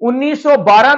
1912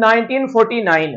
1949।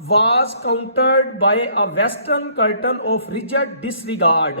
was countered by a western curtain of rigid disregard।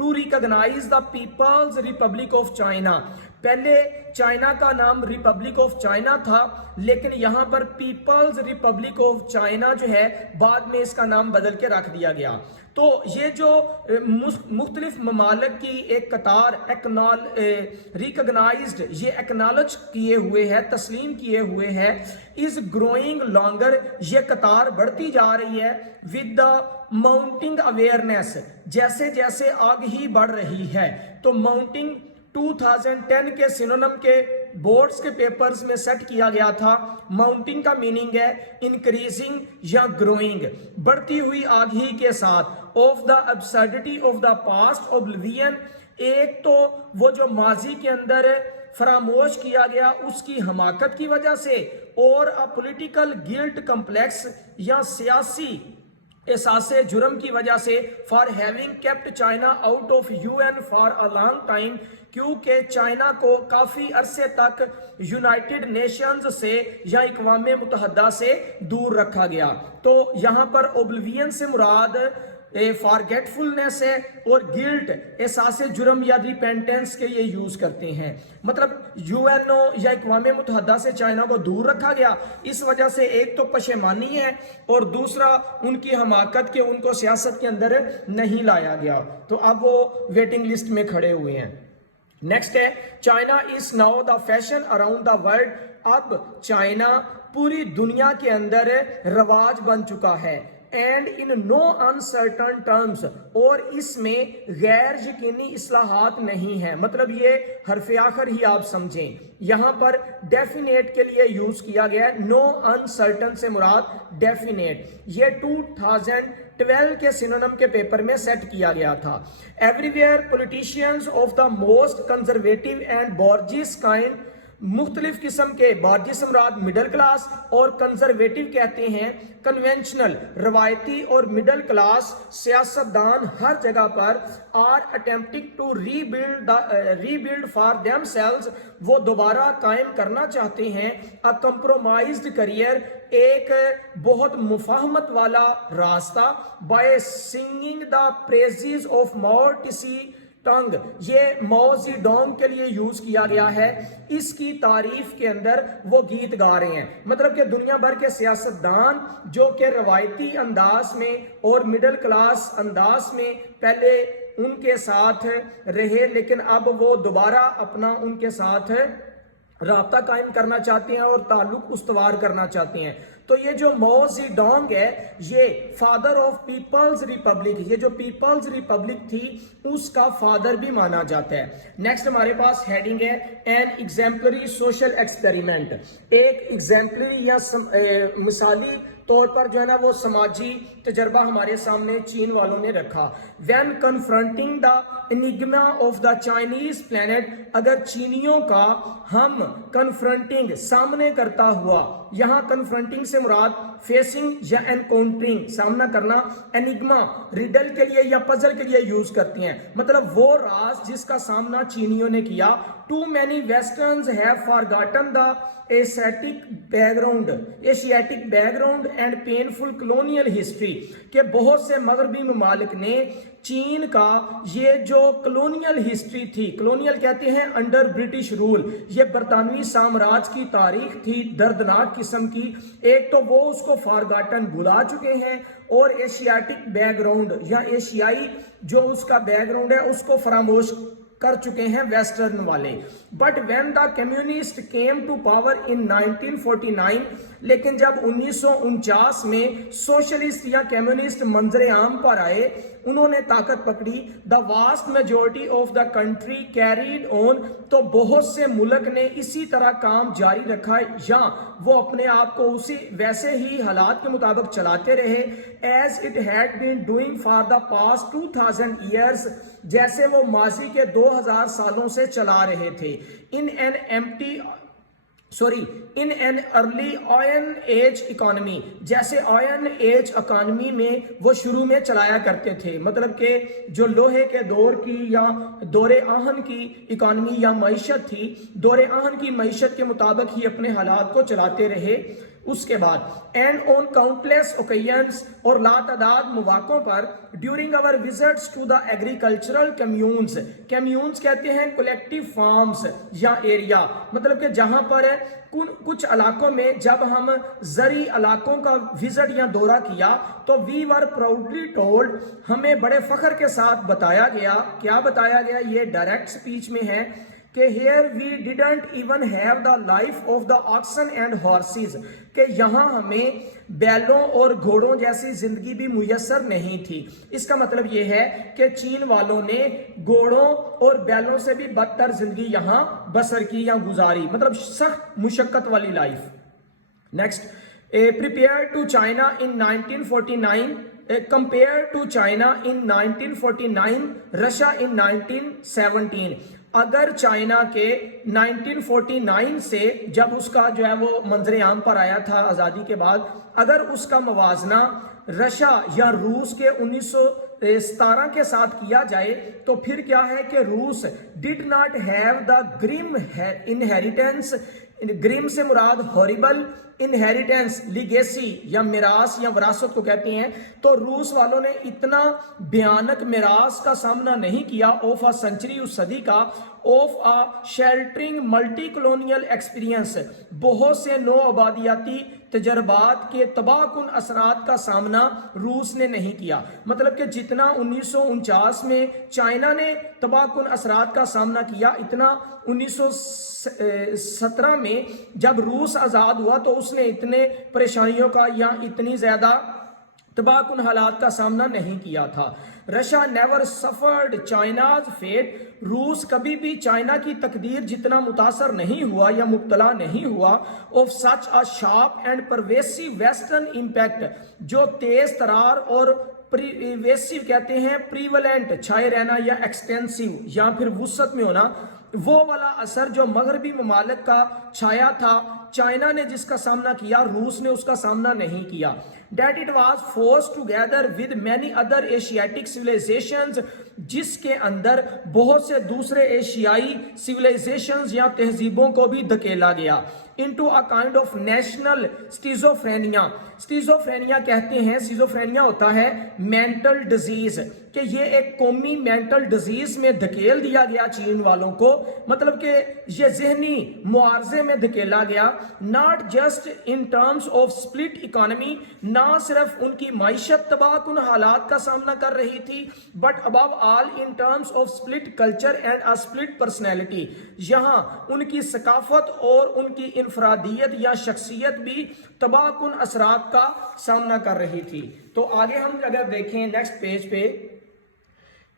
to recognize the People's Republic of China. پہلے China کا نام republic of China تھا، لیکن یہاں پر Peoples republic of China جو ہے بعد میں اس کا نام بدل کے رکھ دیا گیا. تو یہ جو مختلف ممالک کی ایک قطار ریکگنائزڈ، یہ ایکنالج کیے ہوئے ہے، تسلیم کیے ہوئے ہے، از گروئنگ لانگر، یہ قطار بڑھتی جا رہی ہے ود دا ماؤنٹنگ اویئرنیس، جیسے جیسے آگہی بڑھ رہی ہے. تو ماؤنٹنگ 2010 کے سینونم کے بورڈز کے پیپرز میں سیٹ کیا گیا تھا. ماؤنٹنگ کا میننگ ہے انکریزنگ یا گروئنگ، بڑھتی ہوئی آگہی کے ساتھ. Of the absurdity of the past oblivion, ایک تو وہ جو ماضی کے اندر فراموش کیا گیا اس کی حماقت کی وجہ سے، اور پولیٹیکل گلٹ کمپلیکس یا سیاسی احساس جرم کی وجہ سے، for having kept China out of UN for a long time, کیونکہ چائنا کو کافی عرصے تک یونائٹڈ نیشنز سے یا اقوام متحدہ سے دور رکھا گیا. تو یہاں پر اوبلیوین سے مراد فارگیٹفلنس ہے، اور گلٹ احساس جرم یا ریپینٹنس کے یہ یوز کرتے ہیں. مطلب UN یا اقوام متحدہ سے چائنا کو دور رکھا گیا، اس وجہ سے ایک تو پشیمانی ہے، اور دوسرا ان کی حماقت کے ان کو سیاست کے اندر نہیں لایا گیا. تو اب وہ ویٹنگ لسٹ میں کھڑے ہوئے ہیں. نیکسٹ ہے China is now the fashion around the world. اب چائنا پوری دنیا کے اندر رواج بن چکا ہے. And in no uncertain terms, اور اس میں غیر یقینی اصلاحات نہیں ہیں. مطلب یہ حرف آخر ہی آپ سمجھیں، یہاں پر ڈیفینیٹ کے لیے یوز کیا گیا ہے. نو انسرٹن سے مراد ڈیفینیٹ. یہ 2012 کے سینونم کے پیپر میں سیٹ کیا گیا تھا. Every where politicians of the most conservative and Borges kind, مختلف قسم کے بارجس مراد مڈل کلاس اور کنزرویٹو کہتے ہیں کنونشنل روایتی اور مڈل کلاس سیاستدان ہر جگہ پر are attempting to rebuild for themselves, وہ دوبارہ قائم کرنا چاہتے ہیں ا کمپرومائزڈ کریئر، ایک بہت مفاہمت والا راستہ، by singing the praises of ماؤ ٹسی ٹنگ. یہ ماؤ زی ڈونگ کے لیے یوز کیا گیا ہے. اس کی تعریف کے اندر وہ گیت گا رہے ہیں. مطلب کہ دنیا بھر کے سیاستدان جو کہ روایتی انداز میں اور مڈل کلاس انداز میں پہلے ان کے ساتھ رہے، لیکن اب وہ دوبارہ اپنا ان کے ساتھ رابطہ قائم کرنا چاہتے ہیں اور تعلق استوار کرنا چاہتے ہیں. تو یہ جو ماؤ زی ڈونگ ہے، یہ فادر آف پیپلز ریپبلک، یہ جو پیپلز ریپبلک تھی اس کا فادر بھی مانا جاتا ہے. نیکسٹ ہمارے پاس ہیڈنگ ہے این ایگزامپلری سوشل ایکسپیریمنٹ. ایک ایگزامپلری یا مثالی طور پر جو ہے نا وہ سماجی تجربہ ہمارے سامنے چین والوں نے رکھا. When confronting the enigma of the Chinese plant, اگر چینیوں کا ہم کنفرنٹنگ سامنے کرتا ہوا، یہاں کنفرنٹنگ سے مراد فیسنگ یا انکاؤنٹرنگ سامنا کرنا، انگما ریڈل کے لیے یا پزل کے لیے یوز کرتی ہیں. مطلب وہ راز جس کا سامنا چینیوں نے کیا. Too many westerners have forgotten the Asiatic background and painful colonial history, کہ بہت سے مغربی ممالک نے چین کا یہ جو کلونیل ہسٹری تھی، کلونیل کہتے ہیں انڈر برٹش رول، یہ برطانوی سامراج کی تاریخ تھی دردناک قسم کی، ایک تو وہ اس کو فارگاٹن بھلا چکے ہیں، اور ایشیاٹک بیک گراؤنڈ یا ایشیائی جو اس کا بیک گراؤنڈ ہے اس کو فراموش کر چکے ہیں ویسٹرن والے. But when the communist came to power in 1949، لیکن جب 1949 میں سوشلسٹ یا کمیونسٹ منظر عام پر آئے، انہوں نے طاقت پکڑی. The vast majority of the country carried on, تو بہت سے ملک نے اسی طرح کام جاری رکھا یا وہ اپنے آپ کو اسی ویسے ہی حالات کے مطابق چلاتے رہے. As it had been doing for the past 2000 years, جیسے وہ ماضی کے 2000 سالوں سے چلا رہے تھے. In an early iron age economy, جیسے آئن ایج اکانومی میں وہ شروع میں چلایا کرتے تھے. مطلب کہ جو لوہے کے دور کی یا دور آہن کی اکانومی یا معیشت تھی، دور آہن کی معیشت کے مطابق ہی اپنے حالات کو چلاتے رہے. اس کے بعد اینڈ آن کاؤنٹلیس اوکیزنس اور لاتعداد مواقعوں پر during our visits to the agricultural communes, communes کہتے ہیں کولیکٹیو فارمز یا ایریا، مطلب کہ جہاں پر کچھ علاقوں میں جب ہم زرعی علاقوں کا وزٹ یا دورہ کیا تو وی ور پراؤڈلی ٹولڈ، ہمیں بڑے فخر کے ساتھ بتایا گیا، کیا بتایا گیا، یہ ڈائریکٹ سپیچ میں ہے کہ here we didn't even have the life of the oxen and horses، کہ یہاں ہمیں بیلوں اور گھوڑوں جیسی زندگی بھی میسر نہیں تھی۔ اس کا مطلب یہ ہے کہ چین والوں نے گھوڑوں اور بیلوں سے بھی بدتر زندگی یہاں بسر کی یا گزاری، مطلب سخت مشقت والی life. Next, prepared to China in 1949 compared to China in 1949 Russia in 1917۔ اگر چائنا کے 1949 سے جب اس کا جو ہے وہ منظر عام پر آیا تھا آزادی کے بعد، اگر اس کا موازنہ رشیا یا روس کے 1917 کے ساتھ کیا جائے تو پھر کیا ہے کہ روس did not have the grim inheritance، grim سے مراد ہاریبل، انہیریٹنس لیگیسی یا میراث یا وراثت کو کہتے ہیں، تو روس والوں نے اتنا بھیانک میراث کا سامنا نہیں کیا آف اے سنچری، اس صدی کا، of a sheltering multi colonial experience, بہت سے نو آبادیاتی تجربات کے تباہ کن اثرات کا سامنا روس نے نہیں کیا۔ مطلب کہ جتنا 1949 میں چائنا نے تباہ کن اثرات کا سامنا کیا، اتنا 1917 میں جب روس آزاد ہوا تو اس نے اتنے پریشانیوں کا یا اتنی زیادہ تباہ کن حالات کا سامنا نہیں کیا تھا۔ Russia never suffered China's fate, روس کبھی بھی چائنا کی تقدیر جتنا متاثر نہیں ہوا یا مبتلا نہیں ہوا of such a sharp and pervasive western impact, جو تیز ترار اور پریویسیو کہتے ہیں پریولنٹ، چھائے رہنا یا ایکسٹینسیو یا پھر وسعت میں ہونا، وہ والا اثر جو مغربی ممالک کا چھایا تھا، چائنا نے جس کا سامنا کیا، روس نے اس کا سامنا نہیں کیا۔ That it was forced together with many other Asiatic civilizations، جس کے اندر بہت سے دوسرے ایشیائی civilizations یا تہذیبوں کو بھی دھکیلا گیا۔ into a kind of national schizophrenia، schizophrenia کہتے ہیں، schizophrenia ہوتا ہے mental disease، کہ یہ ایک قومی mental disease میں دھکیل دیا گیا چین والوں کو، مطلب کہ یہ ذہنی معارضے میں دھکیلا گیا۔ not just in terms of split economy، نہ صرف ان کی معیشت تباہ کن حالات کا سامنا کر رہی تھی، but above all in terms of split culture and a split personality، یہاں ان کی ثقافت اور ان کی انفرادیت یا شخصیت بھی تباہ کن اثرات کا سامنا کر رہی تھی۔ تو آگے ہم اگر دیکھیں نیکسٹ پیج پہ،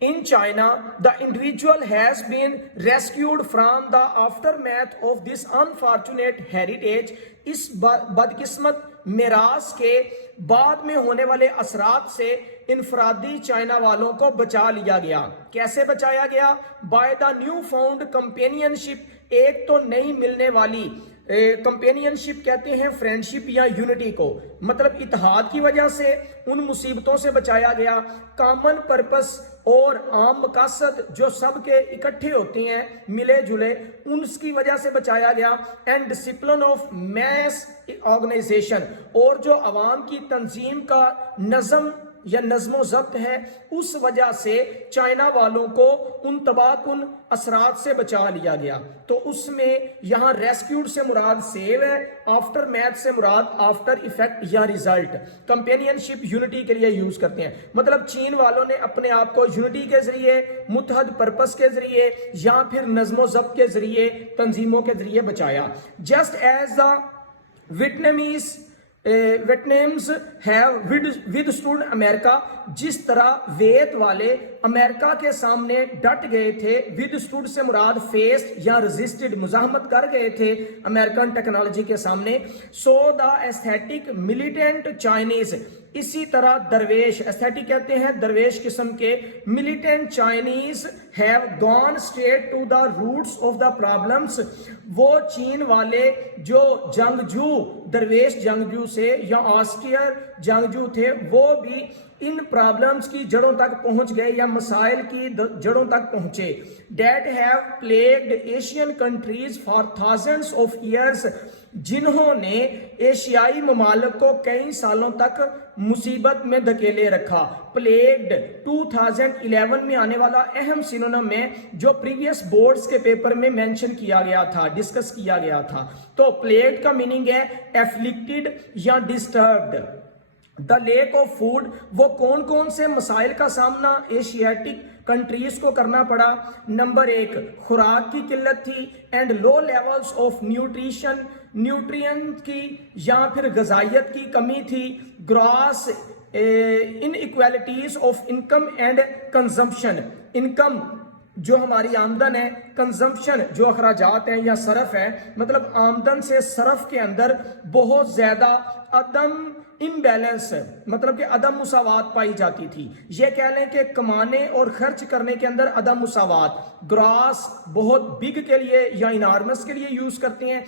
In China, the individual has been rescued from the aftermath of this unfortunate heritage، اس بدقسمت میراث کے بعد میں ہونے والے اثرات سے انفرادی چائنا والوں کو بچا لیا گیا۔ کیسے بچایا گیا؟ by the new found companionship، ایک تو نئی ملنے والی کمپینینشپ کہتے ہیں فرینڈشپ یا یونٹی کو، مطلب اتحاد کی وجہ سے ان مصیبتوں سے بچایا گیا۔ کامن پرپس اور عام مقاصد جو سب کے اکٹھے ہوتے ہیں ملے جلے، ان کی وجہ سے بچایا گیا۔ And discipline of mass organization, اور جو عوام کی تنظیم کا نظم یا نظم و ضبط ہے، اس وجہ سے چائنا والوں کو ان تباہ کن اثرات سے بچا لیا گیا۔ تو اس میں یہاں ریسکیوڈ سے مراد سیو ہے، آفٹر میتھ سے مراد آفٹر ایفیکٹ یا ریزلٹ، کمپینینشپ یونٹی کے لیے یوز کرتے ہیں، مطلب چین والوں نے اپنے آپ کو یونٹی کے ذریعے، متحد پرپس کے ذریعے یا پھر نظم و ضبط کے ذریعے، تنظیموں کے ذریعے بچایا۔ Just as the Vietnamese have withstood امریکہ، جس طرح ویت والے امریکہ کے سامنے ڈٹ گئے تھے، withstood سے مراد فیسڈ یا resisted، مزاحمت کر گئے تھے امریکن ٹیکنالوجی کے سامنے۔ so the aesthetic militant Chinese، اسی طرح درویش، ایستھیٹک کہتے ہیں درویش قسم کے، militant Chinese have gone straight to the roots of the problems، وہ چین والے جو جنگجو، درویش جنگجو سے یا آسٹریئر جنگجو تھے وہ بھی ان پرابلمز کی جڑوں تک پہنچ گئے یا مسائل کی جڑوں تک پہنچے. That have plagued Asian countries for thousands of years, جنہوں نے ایشیائی ممالک کو کئی سالوں تک مصیبت میں دھکیلے رکھا. پلیگڈ 2011 میں آنے والا اہم سینونم ہے جو پریویس بورڈز کے پیپر میں مینشن کیا گیا تھا, ڈسکس کیا گیا تھا. تو پلیگڈ کا میننگ ہے افلکٹڈ یا disturbed. The lack of food, وہ کون کون سے مسائل کا سامنا ایشیاٹک کنٹریز کو کرنا پڑا. نمبر 1 خوراک کی قلت تھی and low levels of nutrient کی یا پھر غذائیت کی کمی تھی. Gross inequalities of income and consumption, income جو ہماری آمدن ہے, کنزمپشن جو اخراجات ہیں یا صرف ہے, مطلب آمدن سے صرف کے اندر بہت زیادہ عدم امبیلنس, مطلب کہ عدم مساوات پائی جاتی تھی. یہ کہہ لیں کہ کمانے اور خرچ کرنے کے اندر عدم مساوات. گراس بہت بگ کے لیے یا انارمس کے لیے یوز کرتے ہیں.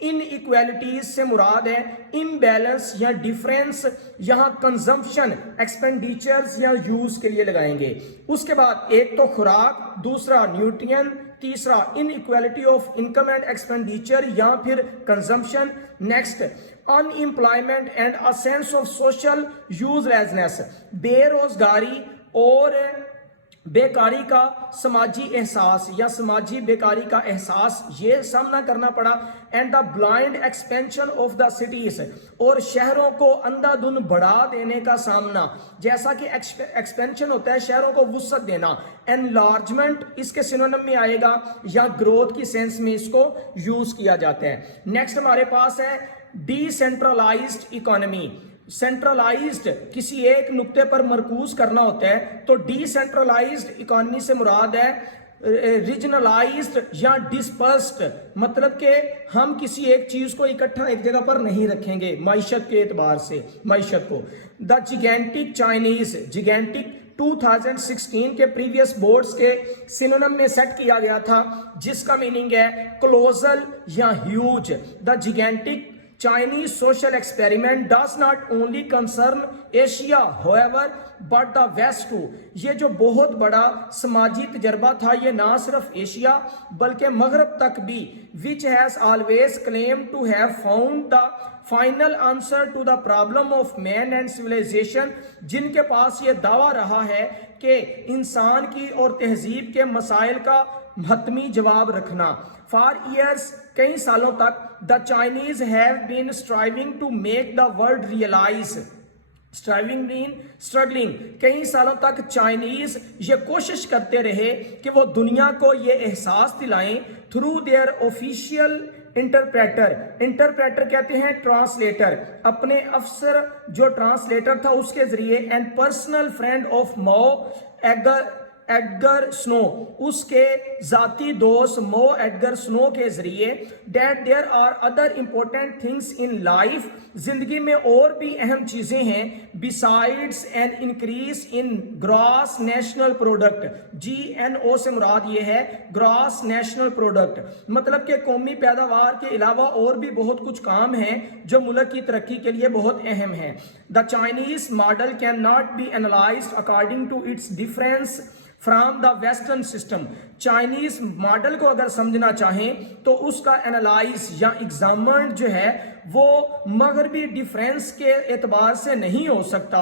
ان ایکویلٹیز سے مراد ہے امبیلنس یا ڈیفرنس. یہاں کنزمپشن ایکسپینڈیچرز یا یوز کے لیے لگائیں گے. اس کے بعد ایک تو خوراک, دوسرا نیوٹرین, تیسرا inequality of income and expenditure یا پھر consumption. Next unemployment and a sense of social uselessness, بے روزگاری اور بیکاری کا سماجی احساس یا سماجی بیکاری کا احساس یہ سامنا کرنا پڑا. And the blind expansion of the cities, اور شہروں کو اندھا دھند بڑھا دینے کا سامنا. جیسا کہ ایکسپینشن ہوتا ہے شہروں کو وسعت دینا, انلارجمنٹ اس کے سینونیم میں آئے گا یا گروتھ کی سینس میں اس کو یوز کیا جاتا ہے. نیکسٹ ہمارے پاس ہے ڈی سینٹرلائزڈ اکانومی. سینٹرلائزڈ کسی ایک نقطے پر مرکوز کرنا ہوتا ہے, تو ڈی سینٹرلائزڈ اکانومی سے مراد ہے ریجنلائزڈ یا ڈسپرسڈ, مطلب کہ ہم کسی ایک چیز کو اکٹھا ایک جگہ پر نہیں رکھیں گے معیشت کے اعتبار سے معیشت کو. دا جیگینٹک چائنیز, جیگینٹک 2016 کے پریویس بورڈز کے سینونیم میں سیٹ کیا گیا تھا جس کا میننگ ہے کلوزل یا huge. The جیگینٹک Chinese social experiment does not only concern Asia, however, but the West too. یہ جو بہت بڑا سماجی تجربہ تھا یہ نہ صرف ایشیا بلکہ مغرب تک بھی, which has always claimed to have found the final answer to the problem of man and civilization, جن کے پاس یہ دعویٰ رہا ہے کہ انسان کی اور تہذیب کے مسائل کا حتمی جواب رکھنا. For years, کئی سالوں تک the Chinese have been striving to make the world realize. Struggling. کئی سالوں تک چائنیز یہ کوشش کرتے رہے کہ وہ دنیا کو یہ احساس دلائیں through their official انٹرپریٹر کہتے ہیں ٹرانسلیٹر, اپنے افسر جو ٹرانسلیٹر تھا اس کے ذریعے, and personal friend of Mao Edgar Snow, اس کے ذاتی دوست مو ایڈگر سنو کے ذریعے. That there are other important things in life, زندگی میں اور بھی اہم چیزیں ہیں. Besides an increase in gross national product, GNO سے مراد یہ ہے گراس نیشنل پروڈکٹ, مطلب کہ قومی پیداوار کے علاوہ اور بھی بہت کچھ کام ہیں جو ملک کی ترقی کے لیے بہت اہم ہیں. The Chinese model can not be analysed according to its difference from the western system. Chinese model کو اگر سمجھنا چاہیں تو اس کا انالائز یا ایگزامنڈ جو ہے وہ مغربی ڈیفرنس کے اعتبار سے نہیں ہو سکتا.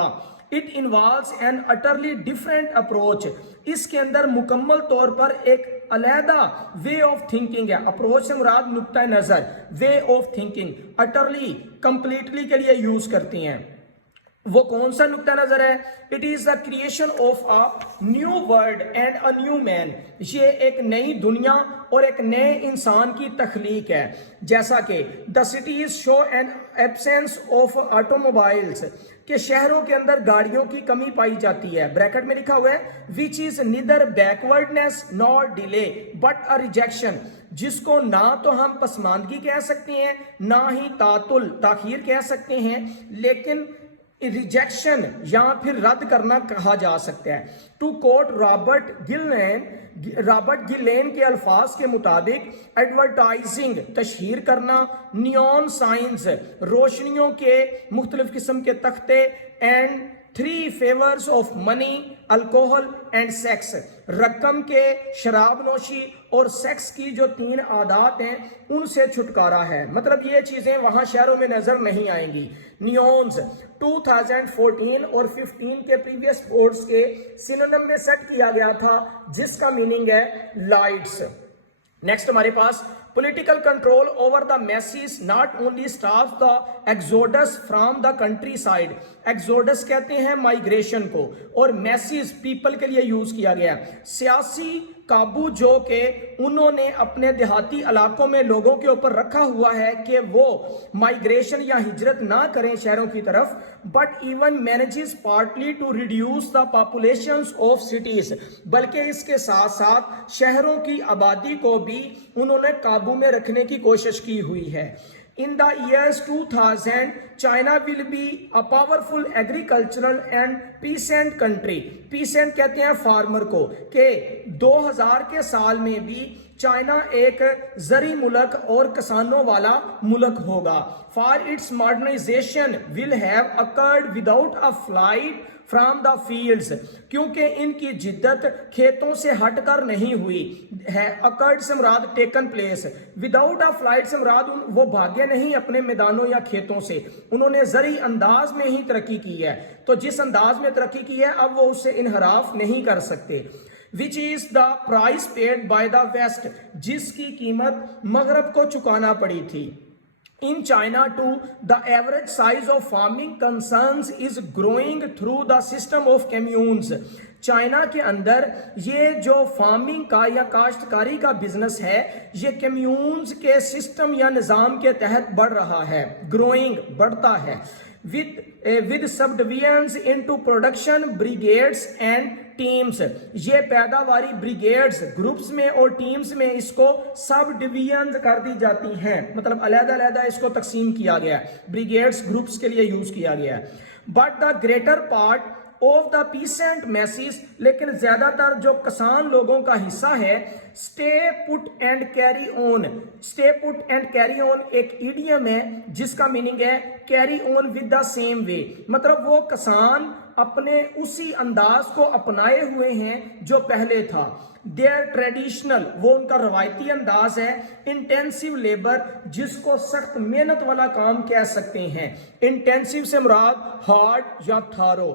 It involves an utterly different approach, اس کے اندر مکمل طور پر ایک علیحدہ وے آف تھنکنگ ہے. اپروچ سے مراد نقطہ نظر, way of thinking. Utterly completely کے لیے یوز کرتی ہیں. وہ کون سا نقطہ نظر ہے؟ It is the creation of a new world and a new man. یہ ایک نئی دنیا اور ایک نئے انسان کی تخلیق ہے. جیسا کہ the cities show an absence of auto mobiles, کہ شہروں کے اندر گاڑیوں کی کمی پائی جاتی ہے. بریکٹ میں لکھا ہوا ہے وچ از نیدر بیکورڈنیس نار ڈیلے بٹ اے ریجیکشن, جس کو نہ تو ہم پسماندگی کہہ سکتے ہیں نہ ہی تعطل تاخیر کہہ سکتے ہیں, لیکن ریجیکشن یا پھر رد کرنا کہا جا سکتا ہے. ٹو کوٹ رابرٹ گلین کے الفاظ کے مطابق ایڈورٹائزنگ تشہیر کرنا، نیون سائنز روشنیوں کے مختلف قسم کے تختے، and 3 favours of money, alcohol and sex, رقم کے، شراب نوشی اور سیکس کی جو 3 عادات ہیں ان سے چھٹکارا ہے. مطلب یہ چیزیں وہاں شہروں میں نظر نہیں آئیں گی. نیونز 2014 اور 15 کے پریویس بورڈز کے سینونیم میں سیٹ کیا گیا تھا جس کا میننگ ہے لائٹس. نیکسٹ ہمارے پاس political control over the masses not only stops the exodus from the countryside. exodus کہتے ہیں migration کو، اور masses people کے لیے یوز کیا گیا. سیاسی قابو جو کہ انہوں نے اپنے دیہاتی علاقوں میں لوگوں کے اوپر رکھا ہوا ہے کہ وہ مائگریشن یا ہجرت نہ کریں شہروں کی طرف، but even manages partly to reduce the populations of cities. بلکہ اس کے ساتھ ساتھ شہروں کی آبادی کو بھی انہوں نے قابو میں رکھنے کی کوشش کی ہوئی ہے. In the years 2000, China will be a powerful agricultural and peasant country. Peasant کہتے ہیں فارمر کو، کہ 2000 کے سال میں بھی چائنا ایک زرعی ملک اور کسانوں والا ملک ہوگا. For its modernization will have occurred without a flight from the fields. کیونکہ ان کی جدت کھیتوں سے ہٹ کر نہیں ہوئی ہے. occurred سے مراد taken place. without a flight سے مراد وہ بھاگے نہیں اپنے میدانوں یا کھیتوں سے، انہوں نے زرعی انداز میں ہی ترقی کی ہے. تو جس انداز میں ترقی کی ہے اب وہ اس سے انحراف نہیں کر سکتے. which is the price paid by the west. جس کی قیمت مغرب کو چکانا پڑی تھی. In China too, the average size of farming concerns is growing through the system of communes. China کے اندر یہ جو فارمنگ کا یا کاشتکاری کا بزنس ہے یہ کمیونز کے سسٹم یا نظام کے تحت بڑھ رہا ہے. گروئنگ بڑھتا ہے. with subdivisions into production brigades and teams. یہ پیداواری بریگیڈز گروپس میں اور ٹیمز میں اس کو سب ڈویژنز کر دی جاتی ہیں، مطلب علیحدہ علیحدہ اس کو تقسیم کیا گیا ہے، بریگیڈز گروپس کے لیے یوز کیا گیا ہے. But the greater part of the peasant masses, لیکن زیادہ تر جو کسان لوگوں کا حصہ ہے، stay put and carry on. Stay put and carry on ایک ایڈیم ہے جس کا میننگ ہے carry on with the same way. مطلب وہ کسان اپنے اسی انداز کو اپنائے ہوئے ہیں جو پہلے تھا. دیئر ٹریڈیشنل، وہ ان کا روایتی انداز ہے. انٹینسیو لیبر، جس کو سخت محنت والا کام کہہ سکتے ہیں. انٹینسیو سے مراد ہارڈ یا تھارو.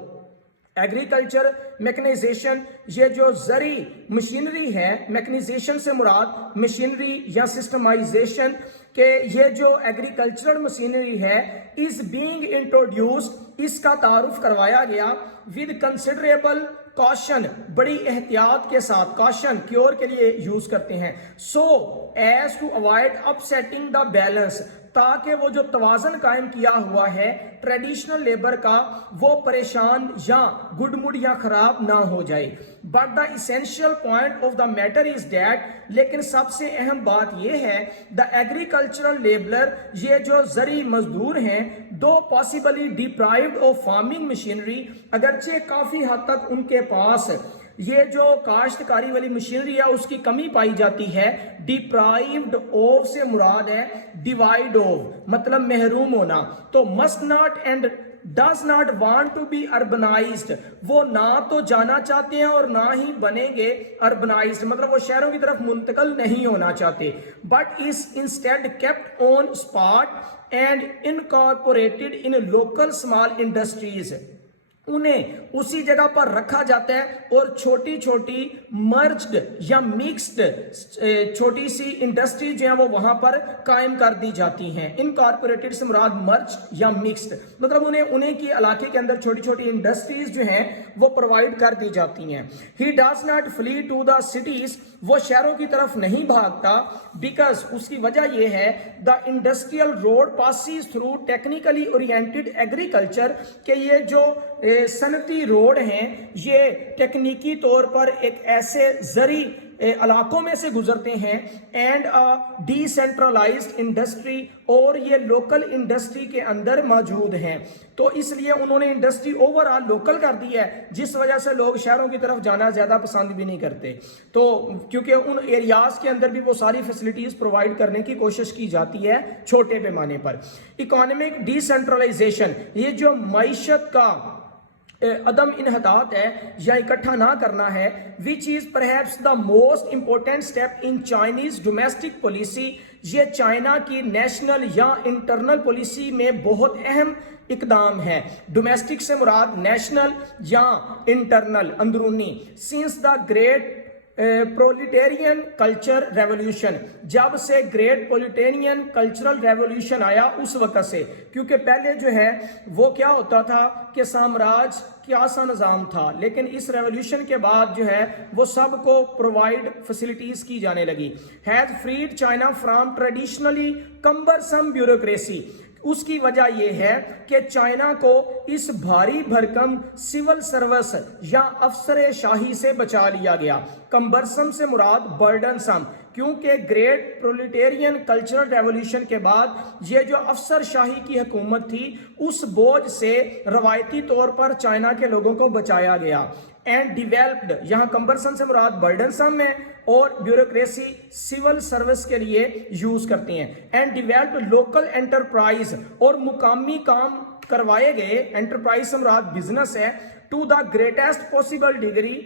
ایگریکلچر میکنائزیشن، یہ جو زرعی مشینری ہے، میکنائزیشن سے مراد مشینری یا سسٹمائزیشن، کہ یہ جو ایگریکلچرل مشینری ہے از بینگ انٹروڈیوسڈ، اس کا تعارف کروایا گیا ود کنسیڈریبل کاشن، بڑی احتیاط کے ساتھ. کاشن کیور کے لیے یوز کرتے ہیں. So as to avoid upsetting the balance, تاکہ وہ جو توازن قائم کیا ہوا ہے ٹریڈیشنل لیبر کا وہ پریشان یا گڈ موڈ یا خراب نہ ہو جائے. But the essential point of the matter is that, لیکن سب سے اہم بات یہ ہے دا ایگریکلچرل لیبرر، یہ جو زرعی مزدور ہیں، دو پاسبلی ڈیپرائیوڈ آف فارمنگ مشینری، اگرچہ کافی حد تک ان کے پاس یہ جو کاشتکاری والی مشینری ہے اس کی کمی پائی جاتی ہے. ڈیپرائیوڈ آف سے مراد ہے ڈیوائڈ آف، مطلب محروم ہونا. تو must not and does not want to be urbanised, وہ نہ تو جانا چاہتے ہیں اور نہ ہی بنیں گے اربنائزڈ، مطلب وہ شہروں کی طرف منتقل نہیں ہونا چاہتے. But is instead kept on spot and incorporated in local small industries. انہیں اسی جگہ پر رکھا جاتا ہے اور چھوٹی چھوٹی مرجڈ یا مکسڈ چھوٹی سی انڈسٹری جو ہیں وہ وہاں پر قائم کر دی جاتی ہیں. انکارپوریٹڈ سے مراد مرجڈ یا مکسڈ، مطلب انہیں کی علاقے کے اندر چھوٹی چھوٹی انڈسٹریز جو ہیں وہ پرووائڈ کر دی جاتی ہیں. He does not flee to the cities, وہ شہروں کی طرف نہیں بھاگتا. بیکاز اس کی وجہ یہ ہے the industrial road passes through technically oriented agriculture, کہ یہ جو صنعتی روڈ ہیں یہ ٹیکنیکی طور پر ایک ایسے زرعی علاقوں میں سے گزرتے ہیں اینڈ ڈی سینٹرلائزڈ انڈسٹری، اور یہ لوکل انڈسٹری کے اندر موجود ہیں. تو اس لیے انہوں نے انڈسٹری اوور آل لوکل کر دی ہے، جس وجہ سے لوگ شہروں کی طرف جانا زیادہ پسند بھی نہیں کرتے. تو کیونکہ ان ایریاز کے اندر بھی وہ ساری فیسلٹیز پرووائڈ کرنے کی کوشش کی جاتی ہے چھوٹے پیمانے پر. اکانومک ڈی سینٹرلائزیشن، یہ جو معیشت کا عدم انحطاط ہے یا اکٹھا نہ کرنا ہے، which is perhaps the most important step in Chinese domestic policy. یہ چائنا کی نیشنل یا انٹرنل پالیسی میں بہت اہم اقدام ہے. ڈومیسٹک سے مراد نیشنل یا انٹرنل اندرونی. Since the great proletarian culture revolution, جب سے گریٹ پرولیٹیرین کلچرل ریولیوشن آیا اس وقت سے، کیونکہ پہلے جو ہے وہ کیا ہوتا تھا کہ سامراج کیا سا نظام تھا، لیکن اس ریولیوشن کے بعد جو ہے وہ سب کو پرووائڈ فیسلٹیز کی جانے لگی. Has freed China from traditionally cumbersome bureaucracy. اس کی وجہ یہ ہے کہ چائنا کو اس بھاری بھرکم سول سروس یا افسر شاہی سے بچا لیا گیا. کمبرسم سے مراد برڈن سم، کیونکہ گریٹ پرولیٹیرین کلچرل ریولیوشن کے بعد یہ جو افسر شاہی کی حکومت تھی اس بوجھ سے روایتی طور پر چائنا کے لوگوں کو بچایا گیا. اینڈ ڈیویلپڈ، یہاں کمبرسم سے مراد برڈن سم ہے اور بیوروکریسی سول سروس کے لیے یوز کرتے ہیں. اینڈ ڈیویلپڈ لوکل انٹرپرائز، اور مقامی کام کروائے گئے. انٹرپرائز سے مراد بزنس ہے. To the greatest possible degree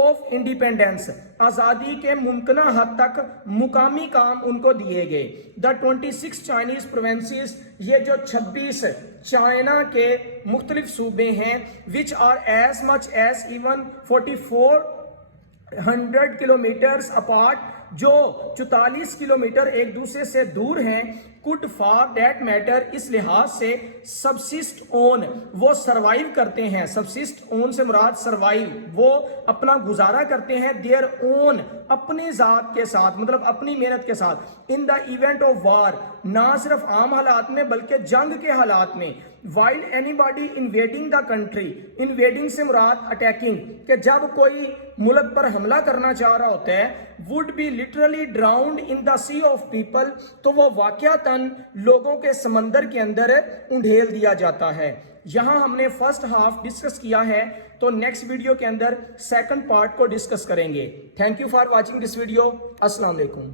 of independence, آزادی کے ممکنہ حد تک مقامی کام ان کو دیے گئے. دا 26 چائنیز پروونسز، یہ جو 26 چائنا کے مختلف صوبے ہیں، which are as much as even 4400 kilometres apart, جو 44 کلومیٹر ایک دوسرے سے دور ہیں. could for that matter، اس لحاظ سے subsist on، وہ سروائیو کرتے ہیں. subsist on سے مراد سروائیو، وہ اپنا گزارا کرتے ہیں their own، اپنی ذات کے ساتھ، مطلب اپنی محنت کے ساتھ. in the event of war، نہ صرف عام حالات میں بلکہ جنگ کے حالات میں. while anybody invading the country، invading سے مراد attacking، کہ جب کوئی ملک پر حملہ کرنا چاہ رہا ہوتا ہے، would be literally drowned in the sea of people، تو وہ واقعتاً لوگوں کے سمندر کے اندر انڈھیل دیا جاتا ہے. یہاں ہم نے فرسٹ ہاف ڈسکس کیا ہے، تو نیکسٹ ویڈیو کے اندر سیکنڈ پارٹ کو ڈسکس کریں گے. Thank you for watching this video. السلام علیکم.